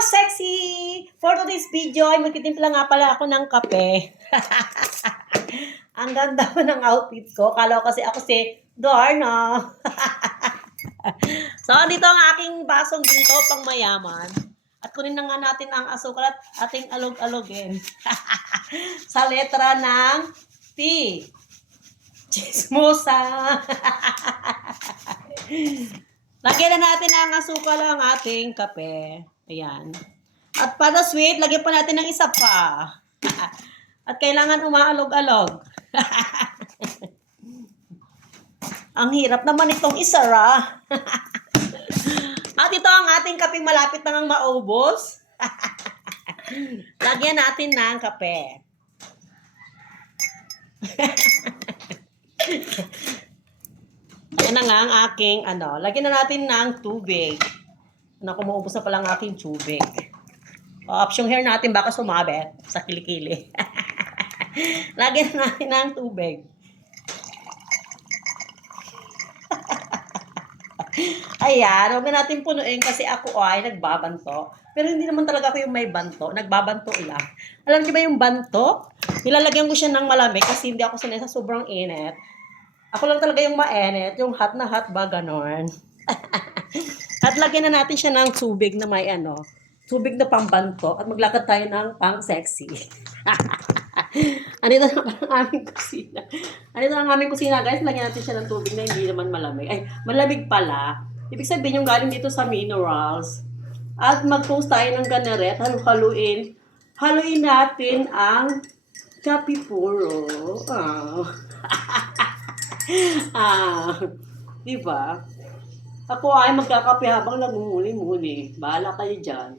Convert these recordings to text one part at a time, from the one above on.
Sexy! For today's video ay magtitimpla nga pala ako ng kape. Ang ganda mo ng outfit ko. Kala ko kasi ako si Darna. So, dito ang aking basong ginto pang mayaman. At kunin na nga natin ang asukal at ating alog-alogin. Sa letra ng T. Chismosa. Lagyan na natin ang asukal ang ating kape. Ayan. At para sweet, lagyan pa natin ng isa pa. At kailangan umaalog-alog. Ang hirap naman itong isara. At ito ang ating kapeng malapit na ngang maubos. Lagyan natin ng kape. Ayan na nga ang aking, lagyan na natin ng tubig. Naku, maubos na palang aking tubig. Option hair natin, baka sumabit sa kilikili. Lagyan na natin ng tubig. Ayan, huwag na natin punuin kasi ako ay nagbabanto. Pero hindi naman talaga ako yung may banto. Nagbabanto lang. Alam niyo ba yung banto? Nilalagyan ko siya ng malamig kasi hindi ako sanay sa sobrang init. Ako lang talaga yung mainit. Yung hot na hot ba, ganon. At lagyan na natin siya ng tubig na may tubig na pambanto. At maglakad tayo ng pang sexy. Andito na ang aming kusina. Andito na ang aming kusina, guys. Lagyan natin siya ng tubig na hindi naman malamig. Ay, malamig pala. Ibig sabihin yung galing dito sa minerals. At mag-toast tayo ng ganaret. Haluin. Haluin natin ang kape puro. Diba? Ako ay magkakape habang nagmumuli-muli. Bahala kayo dyan.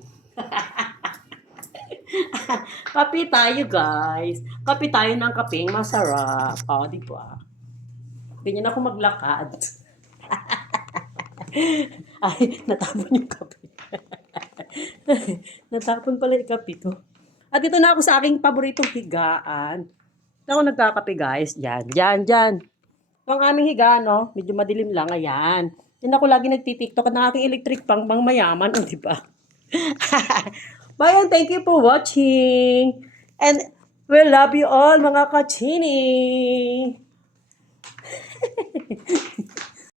Kape tayo, guys. Kape tayo ng kapeng masarap. Diba? Ganyan ako maglakad. Ay, natapon yung kape. Natapon pala yung kape to. At ito na ako sa aking paboritong higaan. Ito ako nagkakape, guys. Diyan. Ito ang aming higaan, no? Medyo madilim lang. Ayan. Yan ako lagi nagtitiktok at ng aking electric pang mayaman. Diba? Bye and thank you for watching. And we love you all, mga kachini.